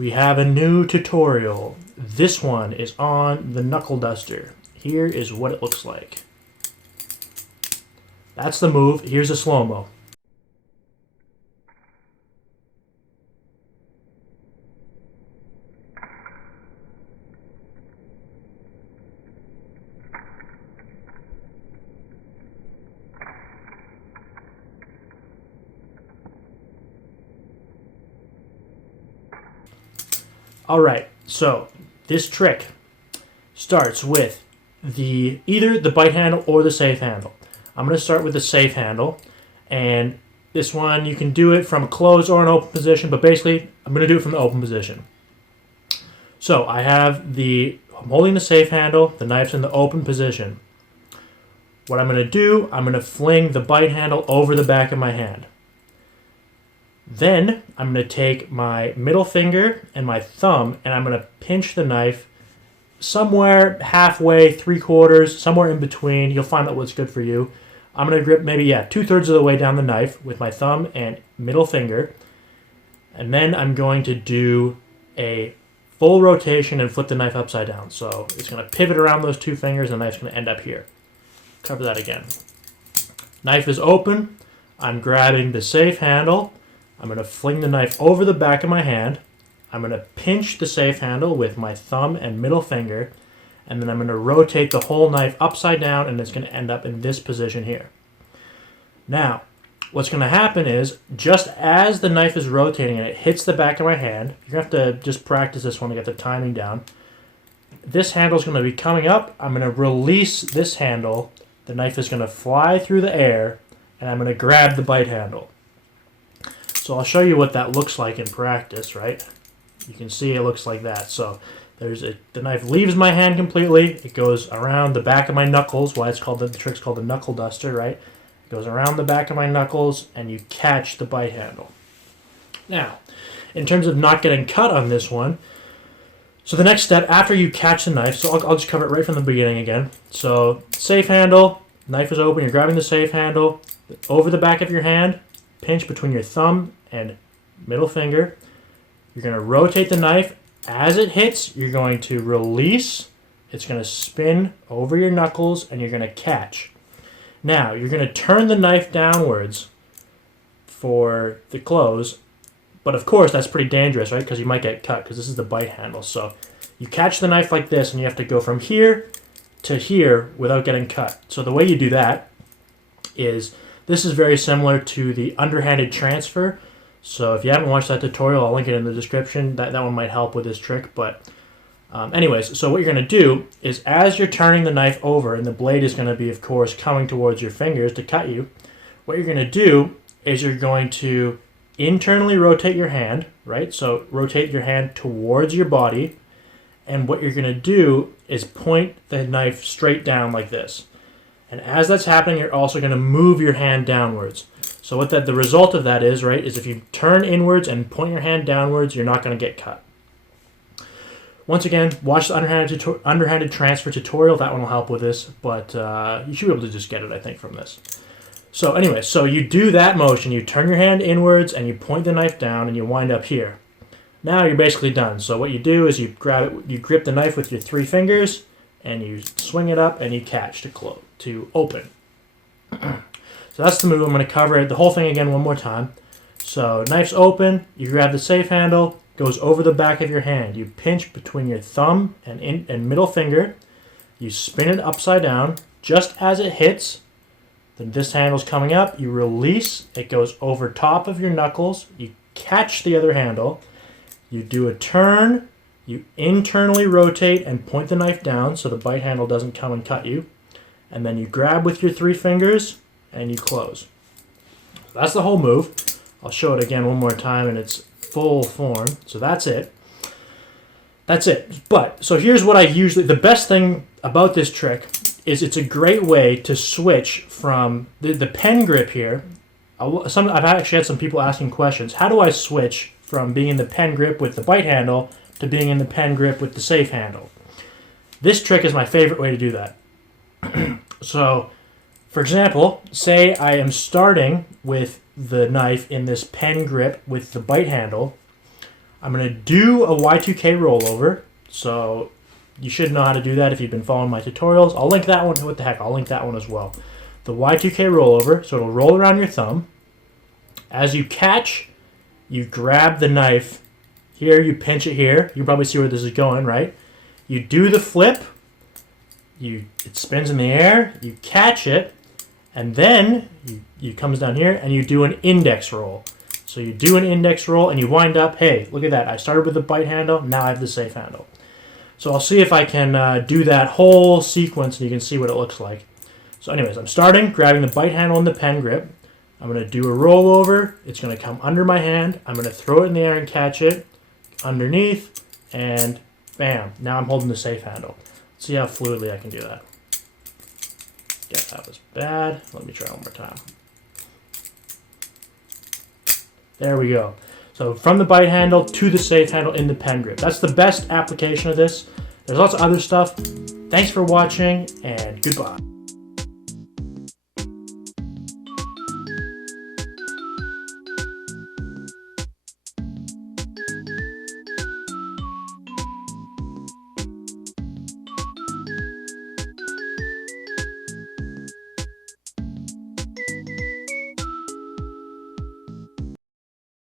we have a new tutorial. This one is on the Knuckleduster. Here is what it looks like. That's the move. Here's a slow-mo. Alright, so this trick starts with either the bite handle or the safe handle. I'm going to start with the safe handle, and this one you can do it from a closed or an open position, but basically I'm going to do it from the open position. So I'm holding the safe handle, the knife's in the open position. What I'm going to do, I'm going to fling the bite handle over the back of my hand. Then I'm going to take my middle finger and my thumb, and I'm going to pinch the knife somewhere halfway, 3/4, somewhere in between. You'll find out what's good for you. I'm going to grip maybe, 2/3 of the way down the knife with my thumb and middle finger. And then I'm going to do a full rotation and flip the knife upside down. So it's going to pivot around those two fingers, and the knife's going to end up here. Cover that again. Knife is open. I'm grabbing the safe handle. I'm going to fling the knife over the back of my hand. I'm going to pinch the safe handle with my thumb and middle finger. And then I'm going to rotate the whole knife upside down, and it's going to end up in this position here. Now, what's going to happen is, just as the knife is rotating and it hits the back of my hand, you're going to have to just practice this one to get the timing down. This handle is going to be coming up. I'm going to release this handle. The knife is going to fly through the air, and I'm going to grab the bite handle. So I'll show you what that looks like in practice, right? You can see it looks like that. So the knife leaves my hand completely. It goes around the back of my knuckles. Why the trick's called the Knuckleduster, right? It goes around the back of my knuckles, and you catch the bite handle. Now, in terms of not getting cut on this one, so the next step after you catch the knife, so I'll just cover it right from the beginning again. So safe handle, knife is open. You're grabbing the safe handle over the back of your hand. Pinch between your thumb and middle finger. You're going to rotate the knife. As it hits, you're going to release. It's going to spin over your knuckles, and you're going to catch. Now, you're going to turn the knife downwards for the close. But of course, that's pretty dangerous, right? Because you might get cut, because this is the bite handle. So you catch the knife like this, and you have to go from here to here without getting cut. So the way you do that is, this is very similar to the Underhand Transfer. So if you haven't watched that tutorial, I'll link it in the description. That one might help with this trick. But anyways, so what you're going to do is, as you're turning the knife over, and the blade is going to be, of course, coming towards your fingers to cut you, what you're going to do is you're going to internally rotate your hand, right? So rotate your hand towards your body. And what you're going to do is point the knife straight down like this. And as that's happening, you're also going to move your hand downwards. So what the result of that is, right, is if you turn inwards and point your hand downwards, you're not going to get cut. Once again, watch the Underhanded Transfer tutorial. That one will help with this, but you should be able to just get it, I think, from this. So anyway, so you do that motion. You turn your hand inwards, and you point the knife down, and you wind up here. Now you're basically done. So what you do is you grip the knife with your 3 fingers, and you swing it up, and you catch to open. So that's the move. I'm going to cover the whole thing again one more time. So knife's open. You grab the safe handle. Goes over the back of your hand. You pinch between your thumb and middle finger. You spin it upside down. Just as it hits, then this handle's coming up. You release. It goes over top of your knuckles. You catch the other handle. You do a turn. You internally rotate and point the knife down so the bite handle doesn't come and cut you. And then you grab with your 3 fingers and you close. That's the whole move. I'll show it again one more time in its full form. So that's it. That's it. But, so here's what the best thing about this trick is it's a great way to switch from the pen grip here. I've actually had some people asking questions. How do I switch from being in the pen grip with the bite handle to being in the pen grip with the safe handle? This trick is my favorite way to do that. So, for example, say I am starting with the knife in this pen grip with the bite handle. I'm going to do a Y2K rollover. So you should know how to do that if you've been following my tutorials. I'll link that one. What the heck, I'll link that one as well. The Y2K rollover, so it'll roll around your thumb. As you catch, you grab the knife. Here, you pinch it here. You probably see where this is going, right? You do the flip. It spins in the air. You catch it. And then you comes down here and you do an index roll. So you do an index roll and you wind up, hey, look at that. I started with the bite handle. Now I have the safe handle. So I'll see if I can do that whole sequence and you can see what it looks like. So anyways, I'm starting, grabbing the bite handle and the pen grip. I'm going to do a rollover. It's going to come under my hand. I'm going to throw it in the air and catch it underneath. And bam, now I'm holding the safe handle. Let's see how fluidly I can do that. Yeah, that was bad. Let me try one more time. There we go. So from the bite handle to the safe handle in the pen grip. That's the best application of this. There's lots of other stuff. Thanks for watching and goodbye.